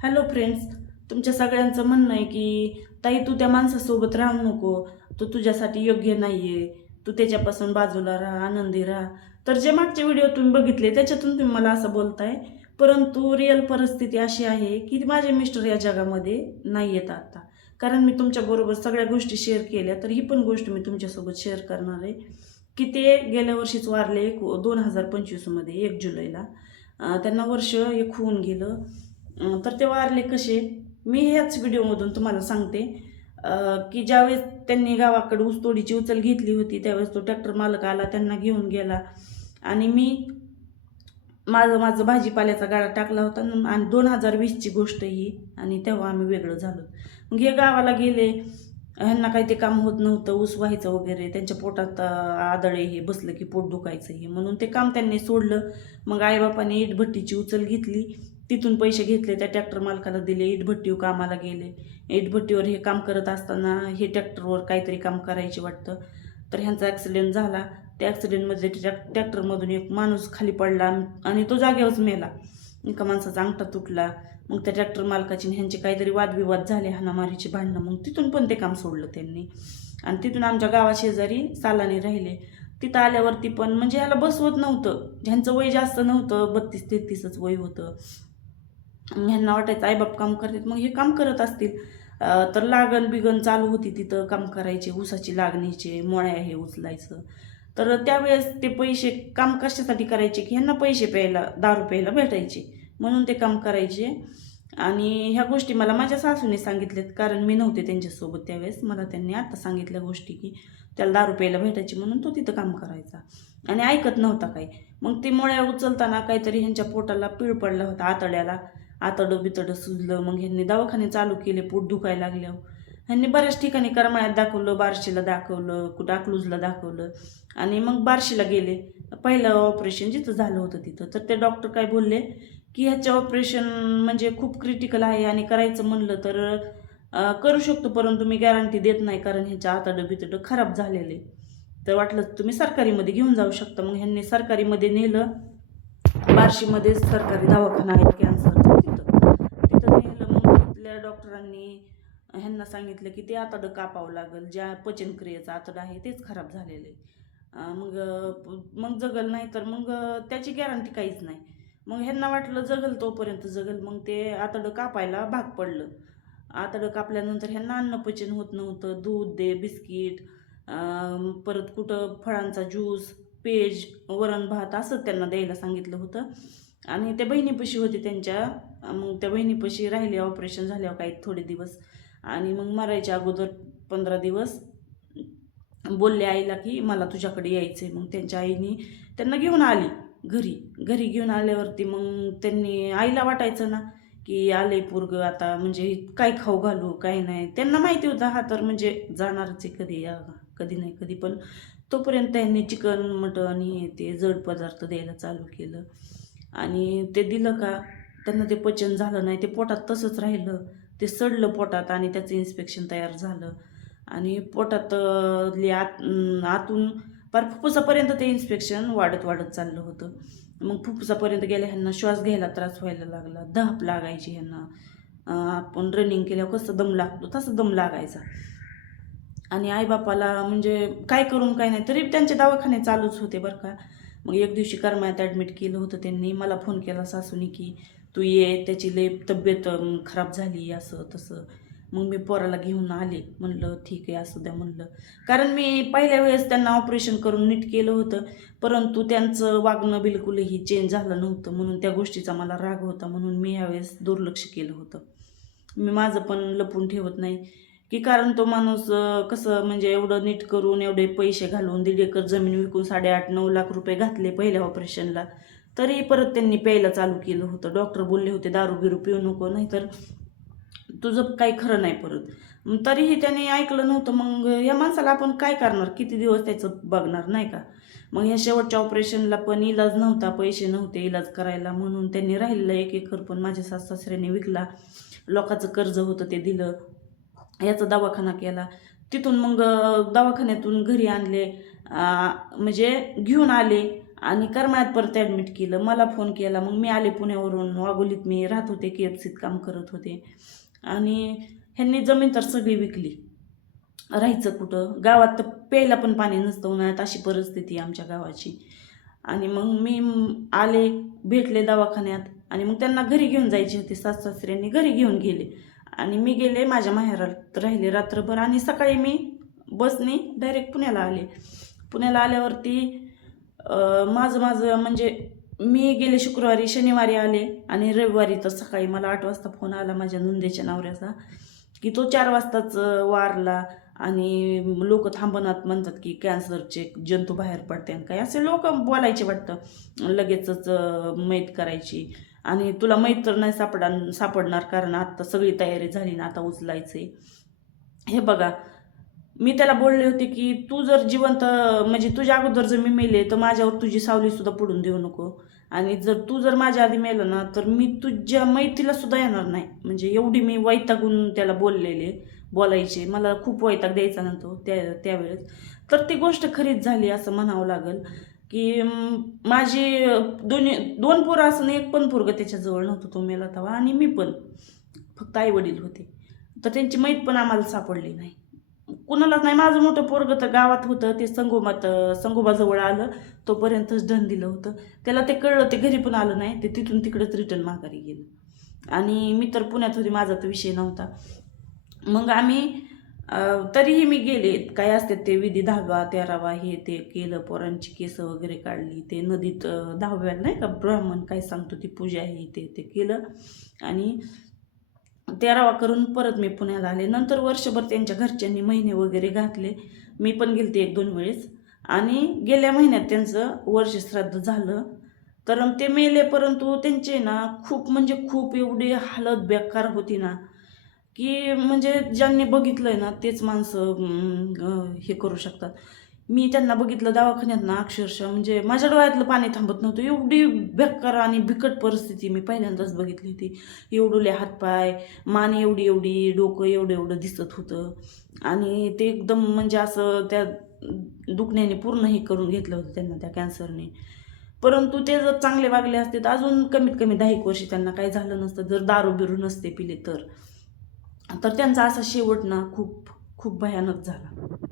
Hello friends, तुमच्या सगळ्यांचं म्हणणं आहे की ताई तू त्या माणसासोबत राहू नको, तो तुझ्यासाठी योग्य नाहीये, तू त्याच्यापासून बाजूला राहा, आनंदी राहा. तर जे मागचे व्हिडिओ तुम्ही बघितले त्याच्यातून तुम्ही मला असं बोलताय, परंतु रिअल परिस्थिती अशी आहे की माझे मिस्टर या जगामध्ये नाही आहेत आता. कारण मी तुमच्याबरोबर सगळ्या गोष्टी शेअर केल्या, तर ही पण गोष्ट मी तुमच्यासोबत शेअर करणार आहे की ते गेल्या वर्षीच वारले 2025मध्ये 1 जुलैला. त्यांना वर्ष एक होऊन गेलं. तर ते वारले कसे, मी ह्याच व्हिडिओमधून तुम्हाला सांगते. की ज्यावेळेस त्यांनी गावाकडे ऊसतोडीची उचल घेतली होती त्यावेळेस तो ट्रॅक्टर मालक आला, त्यांना घेऊन गेला. आणि मी माझं माझं भाजीपाल्याचा गाडा टाकला होता आणि 2020ची गोष्ट ही. आणि तेव्हा आम्ही वेगळं झालो. मग हे गावाला गेले, ह्यांना काही ते काम होत नव्हतं, ऊस व्हायचं वगैरे, त्यांच्या पोटात आदळे हे बसलं की पोट दुखायचं हे, म्हणून ते काम त्यांनी सोडलं. मग आईबापाने इटभट्टीची उचल घेतली, तिथून पैसे घेतले, त्या ट्रॅक्टर मालकाला दिले, इटभट्टीवर कामाला गेले. इटभट्टीवर हे काम करत असताना हे ट्रॅक्टरवर काहीतरी काम करायचे वाटतं, तर ह्यांचा ॲक्सिडेंट झाला. त्या ॲक्सिडेंटमध्ये ट्रॅक्टरमधून एक माणूस खाली पडला आणि तो जागेवरच मेला. एका माणसाचा अंगठा तुटला. मग त्या ट्रॅक्टर मालकाची ह्यांचे काहीतरी वादविवाद झाले, हाणामारीची भांडणं. मग तिथून पण ते काम सोडलं त्यांनी. आणि तिथून आमच्या गावाशेजारी सालाने राहिले. तिथं आल्यावरती पण म्हणजे ह्याला बसवत नव्हतं, ह्यांचं वय जास्त नव्हतं, 32-33च वय होतं. ह्यांना वाटायचं आईबाप काम करतात, मग हे काम करत असतील. तर लागण बिगण चालू होती, तिथं काम करायचे, ऊसाची लागणीचे मोळ्या हे उचलायचं. तर त्यावेळेस ते पैसे काम कशासाठी करायचे की ह्यांना पैसे प्यायला, दारू प्यायला भेटायचे, म्हणून ते काम करायचे. आणि ह्या गोष्टी मला माझ्या सासूने सांगितल्यात, कारण मी नव्हते त्यांच्यासोबत त्यावेळेस. मला त्यांनी आता सांगितल्या गोष्टी की त्याला दारू प्यायला भेटायची म्हणून तो तिथं काम करायचा आणि ऐकत नव्हता काही. मग ते मोळ्या उचलताना काहीतरी ह्यांच्या पोटाला पीळ पडला होता, आतड्याला. आतडं बितडं सुजलं. मग ह्यांनी दवाखाने चालू केले, पोट दुखायला लागल्यावर. ह्यांनी बऱ्याच ठिकाणी करमाळ्यात दाखवलं, बार्शीला दाखवलं, कुठं अकलूजला दाखवलं. आणि मग बार्शीला गेले. पहिलं ऑपरेशन जिथं झालं होतं तिथं, तर ते डॉक्टर काय बोलले की ह्याचं ऑपरेशन म्हणजे खूप क्रिटिकल आहे आणि करायचं म्हणलं तर करू शकतो, परंतु मी गॅरंटी देत नाही, कारण ह्याच्या आतडं बितडं खराब झालेले. तर वाटलं तुम्ही सरकारीमध्ये घेऊन जाऊ शकता. मग ह्यांनी सरकारीमध्ये नेलं. बार्शीमध्ये सरकारी दवाखाना आहे कॅन्सरचा, तिथं नेलं. मग तिथल्या डॉक्टरांनी ह्यांना सांगितलं की ते आतडं कापावं लागेल, ज्या पचनक्रियेचं आतडं आहे तेच खराब झालेलं आहे. मग जगल, नाही तर मग त्याची गॅरंटी काहीच नाही. मग ह्यांना वाटलं जगल तोपर्यंत जगल, मग ते आतडं कापायला भाग पडलं. आतडं कापल्यानंतर ह्यांना अन्नपचन होत नव्हतं. दूध दे, बिस्किट, परत कुठं फळांचा ज्यूस, पेज, वरण भात असं त्यांना द्यायला सांगितलं होतं. आणि त्या बहिणीपाशी होते त्यांच्या. मग त्या बहिणीपाशी राहिले ऑपरेशन झाल्यावर काही थोडे दिवस. आणि मग मरायच्या अगोदर 15 दिवस बोलले आईला की मला तुझ्याकडे यायचं आहे. मग त्यांच्या आईने त्यांना घेऊन आली घरी. घरी घेऊन आल्यावरती मग त्यांनी, आईला वाटायचं ना की आले पोरगं आता, म्हणजे काय खाऊ घालू काय नाही. त्यांना माहिती होतं हा तर म्हणजे जाणारच आहे, कधी कधी नाही कधी. पण तोपर्यंत त्यांनी चिकन मटण हे ते जड पदार्थ द्यायला चालू केलं. आणि ते दिलं का त्यांना ते पचन झालं नाही, ते पोटात तसंच राहिलं. ते सडलं पोटात आणि त्याचं इन्स्पेक्शन तयार झालं. आणि पोटात आतून पार फुफ्फुसापर्यंत ते इन्स्पेक्शन वाढत वाढत चाललं होतं. मग फुफ्फुसापर्यंत गेल्या ह्यांना श्वास घ्यायला त्रास व्हायला लागला, धाप लागायची ह्यांना. आपण रनिंग केल्यावर कसं दम लागतो तसं दम लागायचा. आणि आईबापाला म्हणजे काय करून काय नाही, तरी त्यांचे दवाखाने चालूच होते बरं का. मग एक दिवशी करमाळ्यात ॲडमिट केलं होतं त्यांनी. मला फोन केला सासूनी की तू ये, त्याची लई तब्येत खराब झाली असं तसं. मग मी पोराला घेऊन आले. म्हणलं ठीक आहे, असू द्या म्हणलं. कारण मी पहिल्या वेळेस त्यांना ऑपरेशन करून नीट केलं होतं, परंतु त्यांचं वागणं बिलकुलही चेंज झालं नव्हतं. म्हणून त्या गोष्टीचा मला राग होता, म्हणून मी ह्यावेळेस दुर्लक्ष केलं होतं. मी माझं पण लपून ठेवत नाही की, कारण तो माणूस कसं म्हणजे एवढं नीट करून एवढे पैसे घालून 1.5 एकर जमीन विकून 8.5-9 लाख रुपये घातले पहिल्या ऑपरेशनला, तरी परत त्यांनी प्यायला चालू केलं होतं. डॉक्टर बोलले होते दारू बिरू पिऊ नको, नाहीतर तुझं काही खरं नाही परत. तरीही त्याने ऐकलं नव्हतं. मग या माणसाला आपण काय करणार, किती दिवस त्याचं बघणार नाही का. मग ह्या शेवटच्या ऑपरेशनला पण इलाज नव्हता, पैसे नव्हते इलाज करायला, म्हणून त्यांनी राहिलेला 1 एकर पण माझ्या सासऱ्याने विकला. लोकांचं कर्ज होतं ते दिलं, याचा दवाखाना केला. तिथून मग दवाखान्यातून घरी आणले, म्हणजे घेऊन आले. आणि करमाळ्यात परत ॲडमिट केलं. मला फोन केला. मग मी आले पुण्यावरून. वाघोलीत मी राहत होते, KFCत काम करत होते. आणि ह्यांनी जमीन तर सगळी विकली. राहायचं कुठं? गावात तर प्यायला पण पाणी नसतं उन्हाळ्यात, अशी परिस्थिती आहे आमच्या गावाची. आणि मग मी आले, भेटले दवाखान्यात. आणि मग त्यांना घरी घेऊन जायचे होते. सासऱ्यांनी घरी घेऊन गेले. आणि मी गेले माझ्या माहेरात, राहिले रात्रभर. आणि सकाळी मी बसने डायरेक्ट पुण्याला आले. पुण्याला आल्यावरती माझं माझं म्हणजे मी गेले शुक्रवारी, शनिवारी आले. आणि रविवारी तर सकाळी मला 8 वाजता फोन आला माझ्या नंदेच्या नवऱ्याचा, की तो 4 वाजताच वारला. आणि लोक थांबनात म्हणतात की कॅन्सरचे जंतू बाहेर पडते आणि काय असे लोक बोलायचे वाटतं. लगेचच मैत करायची. आणि तुला मैत तर नाही सापडणार, कारण आता सगळी तयारी झाली ना, आता उचलायचे. हे बघा, मी त्याला बोलले होते की तू जर जिवंत, म्हणजे तुझ्या अगोदर जर मी मेले तर माझ्यावर तुझी सावली सुद्धा पडून देऊ नको. आणि तू जर माझ्या आधी मेलं ना, तर मी तुझ्या मैतीला सुद्धा येणार नाही. म्हणजे एवढी मी वैतागून त्याला बोलायचे. मला खूप वैताग द्यायचा नव्हतो त्यावेळेस. तर ती गोष्ट खरीच झाली असं म्हणावं लागेल. की माझी दोन पोरं असून एक पण पोरगं त्याच्याजवळ नव्हतं तो मेला तेव्हा. आणि मी पण फक्त आई वडील होते. तर त्यांची मैत पण आम्हाला सापडली नाही, कुणालाच नाही. माझं मोठं पोरगं तर गावात होतं, ते संगोबाजवळ आलं, तोपर्यंतच धन दिलं होतं त्याला. ते कळलं, ते घरी पण आलं नाही, ते तिथून तिकडेच रिटर्न माघारी गेलं. आणि मी तर पुण्यात होते, माझा तर विषय नव्हता. मग आम्ही तरीही मी गेले. काय असते ते विधी, 10वा 13वा हे ते केलं, पोरांची केस वगैरे काढली, ते नदीत 10व्याला नाही का ब्राह्मण काय सांगतो ती पूजा आहे ते केलं. आणि 13वा करून परत मी पुण्याला आले. नंतर वर्षभर त्यांच्या घरच्यांनी महिने वगैरे घातले. मी पण गेलते 1-2 वेळेस. आणि गेल्या महिन्यात त्यांचं वर्ष श्राद्ध झालं. तर ते मेले, परंतु त्यांचे ना खूप म्हणजे खूप एवढी हालत बेकार होती ना, की म्हणजे ज्यांनी बघितलंय ना तेच माणसं हे करू शकतात. मी त्यांना बघितलं दवाखान्यात ना, अक्षरशः म्हणजे माझ्या डोळ्यातलं पाणी थांबत नव्हतं. एवढी बेकार आणि बिकट परिस्थिती मी पहिल्यांदाच बघितली होती. एवढुले हातपाय, मान एवढी एवढी, डोकं एवढं एवढं दिसत होतं. आणि ते एकदम म्हणजे असं त्या दुखण्याने पूर्ण हे करून घेतलं होतं त्यांना, त्या कॅन्सरने. परंतु ते जर चांगले वागले असते तर अजून कमीत कमी 10 वर्षी त्यांना काही झालं नसतं, जर दारू बिरू नसते पिले तर. त्यांचा असा शेवट ना खूप खूप भयानक झाला.